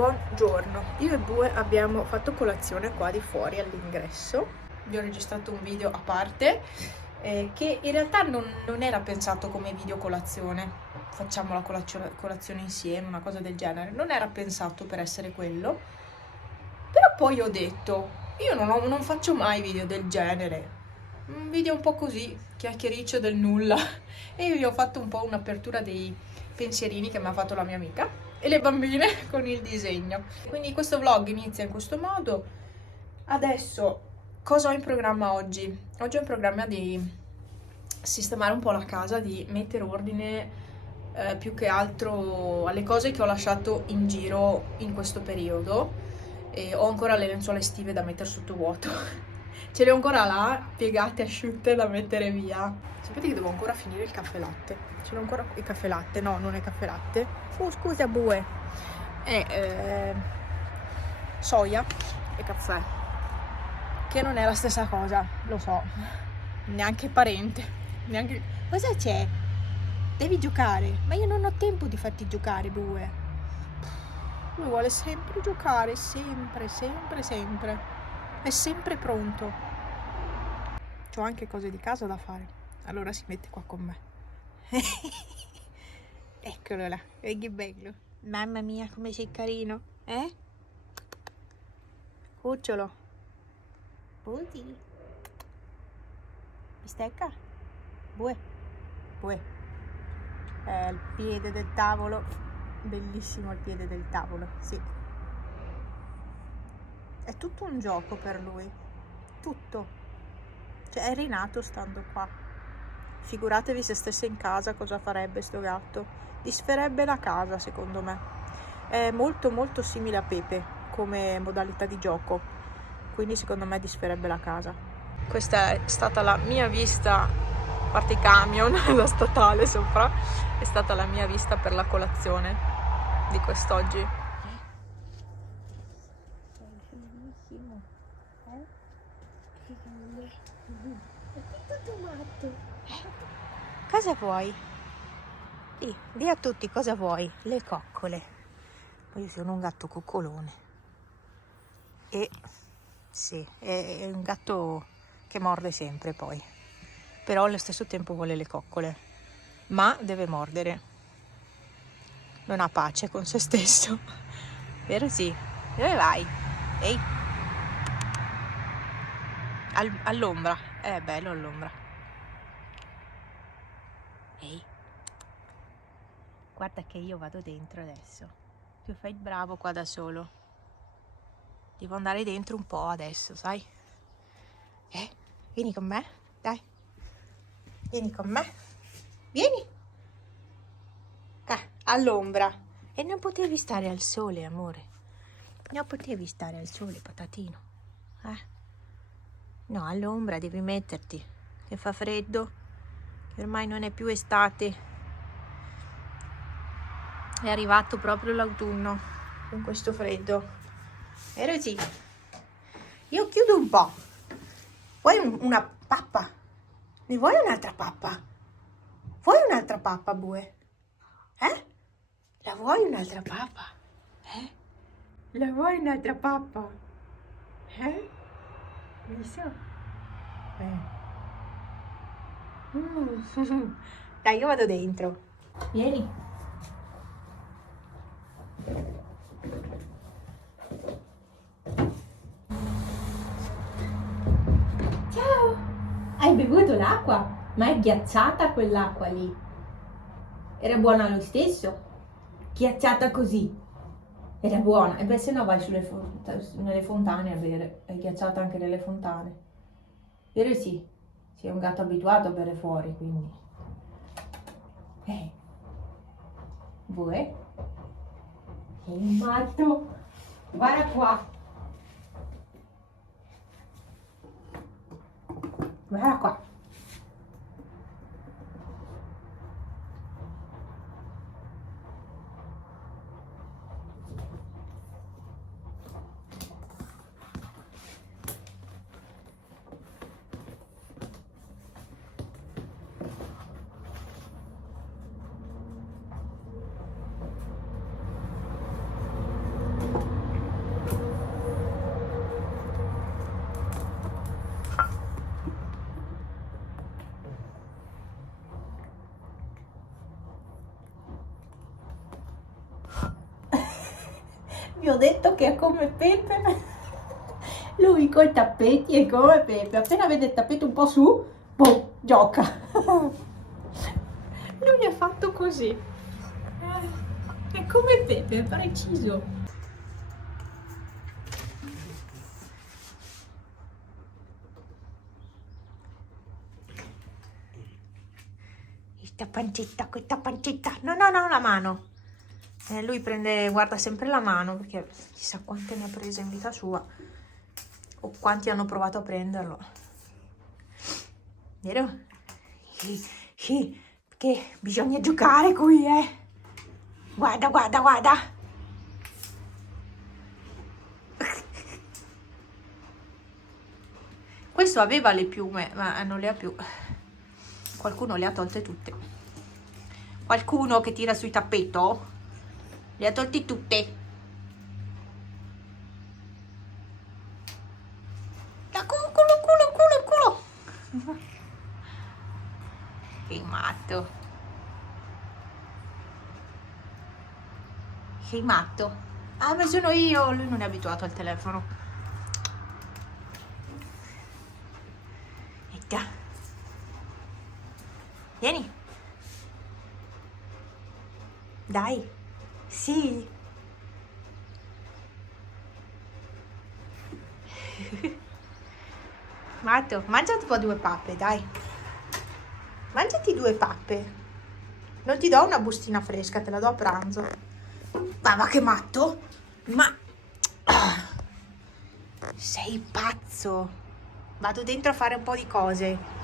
Buongiorno, io e Bue abbiamo fatto colazione qua di fuori all'ingresso. Vi ho registrato un video a parte che in realtà non era pensato come video colazione. Facciamo la colazione insieme, una cosa del genere. Non era pensato per essere quello. Però poi ho detto, io non faccio mai video del genere. Un video un po' così, chiacchiericcio del nulla. E io vi ho fatto un po' un'apertura dei pensierini che mi ha fatto la mia amica e le bambine con il disegno. Quindi questo vlog inizia in questo modo. Adesso, cosa ho in programma oggi? Oggi ho in programma di sistemare un po' la casa, di mettere ordine più che altro alle cose che ho lasciato in giro in questo periodo. E ho ancora le lenzuola estive da mettere sotto vuoto. Ce le ho ancora là, piegate, asciutte da mettere via. Sapete che devo ancora finire il caffè latte? Ce l'ho ancora il caffè latte? No, non è caffè latte. Oh, scusa, Bue. È soia e caffè. Che non è la stessa cosa, lo so. Neanche parente. Neanche... Cosa c'è? Devi giocare. Ma io non ho tempo di farti giocare, Bue. Lui vuole sempre giocare, sempre, sempre, sempre. È sempre pronto. C'ho anche cose di casa da fare. Allora si mette qua con me. Eccolo là, e che bello. Mamma mia, come sei carino, eh? Cucciolo. Busi. Bistecca? Bue. Bue. Il piede del tavolo. Bellissimo il piede del tavolo, sì. È tutto un gioco per lui. Tutto. Cioè è rinato stando qua. Figuratevi se stesse in casa cosa farebbe sto gatto. Disferebbe la casa, secondo me. È molto molto simile a Pepe come modalità di gioco, quindi secondo me disferebbe la casa. Questa è stata la mia vista, a parte i camion, la statale sopra, è stata la mia vista per la colazione di quest'oggi. È bellissimo, È tutto matto. Cosa vuoi? Di a tutti cosa vuoi? Le coccole. Poi io sono un gatto coccolone. E sì, è un gatto che morde sempre poi. Però allo stesso tempo vuole le coccole. Ma deve mordere. Non ha pace con se stesso. Vero sì? Dove vai? Ehi. All'ombra. È bello all'ombra. Ehi. Guarda che io vado dentro adesso. Tu fai il bravo qua da solo. Devo andare dentro un po' adesso, sai? Vieni con me, dai. Vieni con me. Vieni. All'ombra. E non potevi stare al sole, amore. Non potevi stare al sole, patatino. No, all'ombra devi metterti. Che fa freddo. Che ormai non è più estate. È arrivato proprio l'autunno con questo freddo. Vero sì? Io chiudo un po'. Vuoi una pappa? Ne vuoi un'altra pappa? Vuoi un'altra pappa, Bue? La vuoi un'altra pappa? La vuoi un'altra pappa? Visto? Dai, io vado dentro. Vieni. Ciao! Hai bevuto l'acqua? Ma è ghiacciata quell'acqua lì. Era buona lo stesso? Ghiacciata così. Era buona. E beh, se no vai nelle fontane a bere. È ghiacciata anche nelle fontane. Vero sì? Sei un gatto abituato a bere fuori, quindi. Bue? Sei un matto. Guarda qua. Guarda qua. Vi ho detto che è come Pepe. Lui con i tappeti è come Pepe. Appena vede il tappeto un po' su, boom, gioca. Lui è fatto così. È come Pepe, è preciso. Questa pancetta. No, no, no, la mano. Lui guarda sempre la mano perché chissà quante ne ha prese in vita sua o quanti hanno provato a prenderlo. Vero? Sì, sì, perché bisogna giocare qui, Guarda, guarda, guarda. Questo aveva le piume, ma non le ha più. Qualcuno le ha tolte tutte. Qualcuno che tira sui tappetto le ha tolte tutte. Da culo. Sei matto. Sei matto. Ah, ma sono io. Lui non è abituato al telefono. Ecco. Vieni. Dai. Sì. Matto, mangiati un po' 2 pappe, dai. Mangiati 2 pappe. Non ti do una bustina fresca, te la do a pranzo. Ma che matto? Ma... sei pazzo. Vado dentro a fare un po' di cose.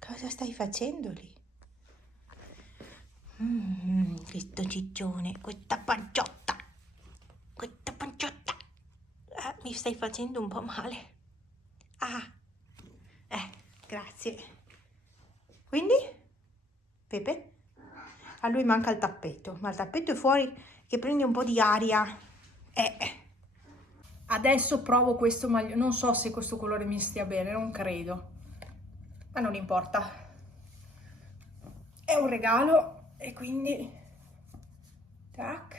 Cosa stai facendo lì? Questo ciccione, questa panciotta. Mi stai facendo un po' male. Grazie. Quindi? Pepe? A lui manca il tappeto, ma il tappeto è fuori che prende un po' di aria. Adesso provo questo maglione, non so se questo colore mi stia bene, non credo. Ma non importa. È un regalo e quindi... tac.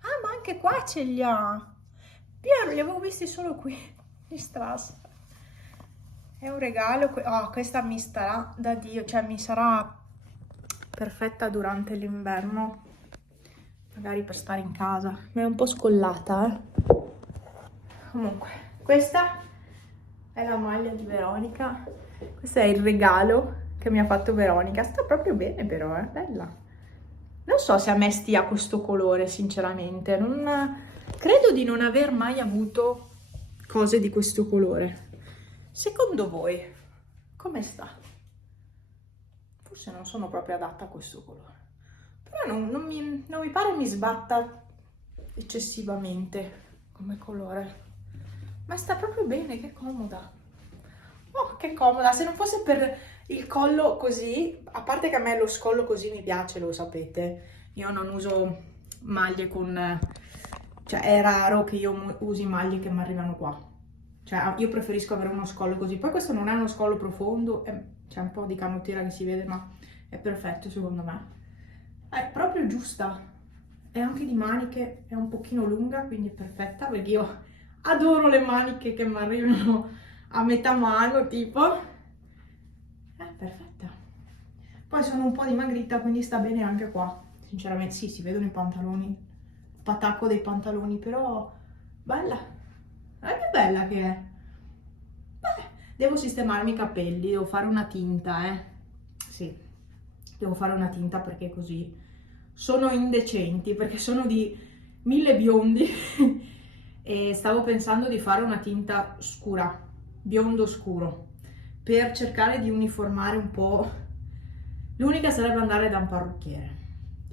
Ah, ma anche qua ce li ha. Io li avevo visti solo qui, in Strass. È un regalo. Questa mi starà da Dio, cioè mi sarà perfetta durante l'inverno. Magari per stare in casa. Ma è un po' scollata, Comunque, questa è la maglia di Veronica. Questo è il regalo che mi ha fatto Veronica. Sta proprio bene però, bella. Non so se a me stia questo colore, sinceramente. Credo di non aver mai avuto cose di questo colore. Secondo voi, come sta? Forse non sono proprio adatta a questo colore. Però non mi pare mi sbatta eccessivamente come colore. Ma sta proprio bene, che comoda. Oh, che comoda. Se non fosse per il collo così, a parte che a me lo scollo così mi piace, lo sapete. Io non uso maglie con... cioè è raro che io usi maglie che mi arrivano qua. Cioè io preferisco avere uno scollo così. Poi questo non è uno scollo profondo, c'è un po' di canottiera che si vede, ma è perfetto secondo me. È proprio giusta. E anche di maniche è un pochino lunga, quindi è perfetta, perché io adoro le maniche che mi arrivano a metà mano, tipo. Perfetta. Poi sono un po' dimagrita, quindi sta bene anche qua. Sinceramente, sì, si vedono i pantaloni, il patacco dei pantaloni, però bella. È più bella che è. Devo sistemarmi i capelli, devo fare una tinta, sì, devo fare una tinta perché così sono indecenti, perché sono di 1000 biondi e stavo pensando di fare una tinta scura, biondo scuro, per cercare di uniformare un po'. L'unica sarebbe andare da un parrucchiere.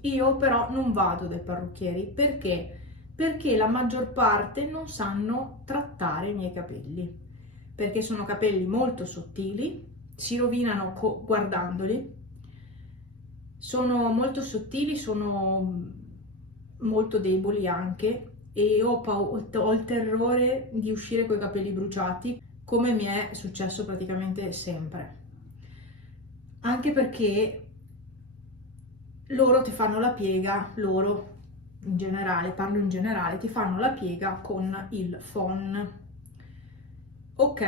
Io però non vado dai parrucchieri perché? Perché la maggior parte non sanno trattare i miei capelli, perché sono capelli molto sottili, si rovinano guardandoli, sono molto sottili, sono molto deboli anche e ho il terrore di uscire con i capelli bruciati, come mi è successo praticamente sempre. Anche perché loro ti fanno la piega, loro in generale, parlo in generale, ti fanno la piega con il phon. Ok,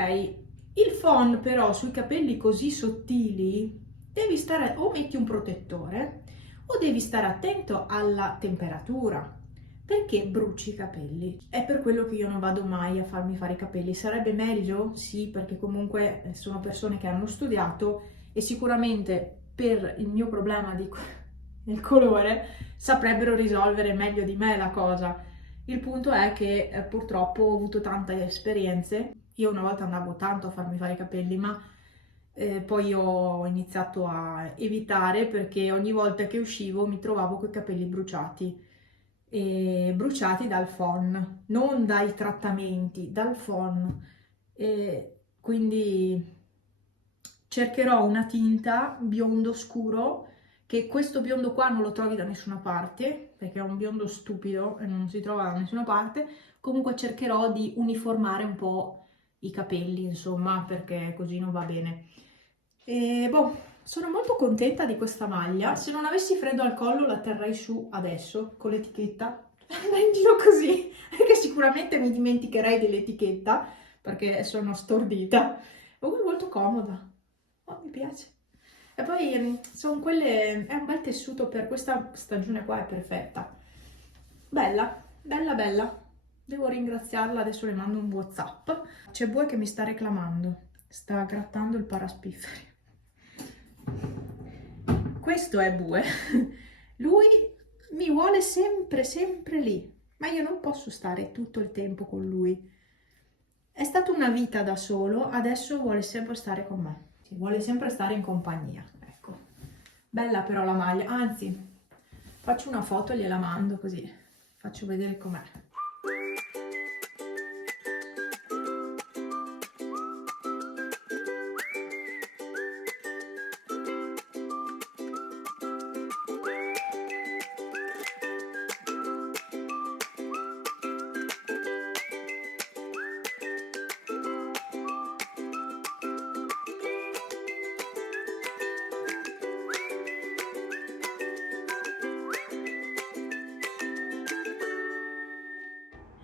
il phon però sui capelli così sottili devi stare, o metti un protettore o devi stare attento alla temperatura perché bruci i capelli. È per quello che io non vado mai a farmi fare i capelli. Sarebbe meglio? Sì, perché comunque sono persone che hanno studiato e sicuramente per il mio problema del colore saprebbero risolvere meglio di me la cosa. Il punto è che purtroppo ho avuto tante esperienze. Io una volta andavo tanto a farmi fare i capelli, ma poi ho iniziato a evitare perché ogni volta che uscivo mi trovavo con i capelli bruciati. E bruciati dal phon, non dai trattamenti, dal phon. E quindi cercherò una tinta biondo scuro, che questo biondo qua non lo trovi da nessuna parte, perché è un biondo stupido e non si trova da nessuna parte. Comunque cercherò di uniformare un po' i capelli, insomma, perché così non va bene. E boh, sono molto contenta di questa maglia. Se non avessi freddo al collo la terrei su adesso, con l'etichetta. Andrei in giro così, perché sicuramente mi dimenticherei dell'etichetta, perché sono stordita. Comunque è molto comoda. Oh, mi piace. E poi sono quelle, è un bel tessuto per questa stagione qua, è perfetta. Bella, bella, bella. Devo ringraziarla, adesso le mando un WhatsApp. C'è Bue che mi sta reclamando, sta grattando il paraspifferi. Questo è Bue. Lui mi vuole sempre, sempre lì, ma io non posso stare tutto il tempo con lui. È stata una vita da solo, adesso vuole sempre stare con me. Vuole sempre stare in compagnia, ecco. Bella però la maglia, anzi, faccio una foto e gliela mando così faccio vedere com'è.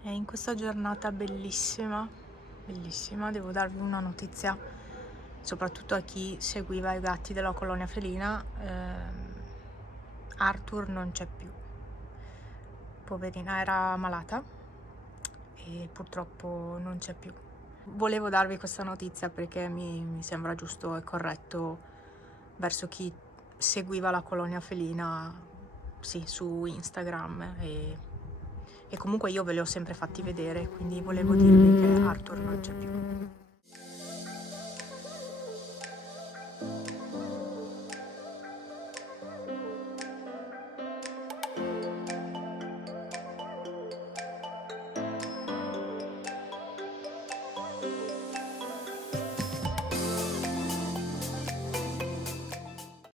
E in questa giornata bellissima, bellissima, devo darvi una notizia, soprattutto a chi seguiva i gatti della colonia felina. Arthur non c'è più, poverina, era malata e purtroppo non c'è più. Volevo darvi questa notizia perché mi sembra giusto e corretto verso chi seguiva la colonia felina, sì, su Instagram e comunque io ve li ho sempre fatti vedere, quindi volevo dirvi che Arthur non c'è più.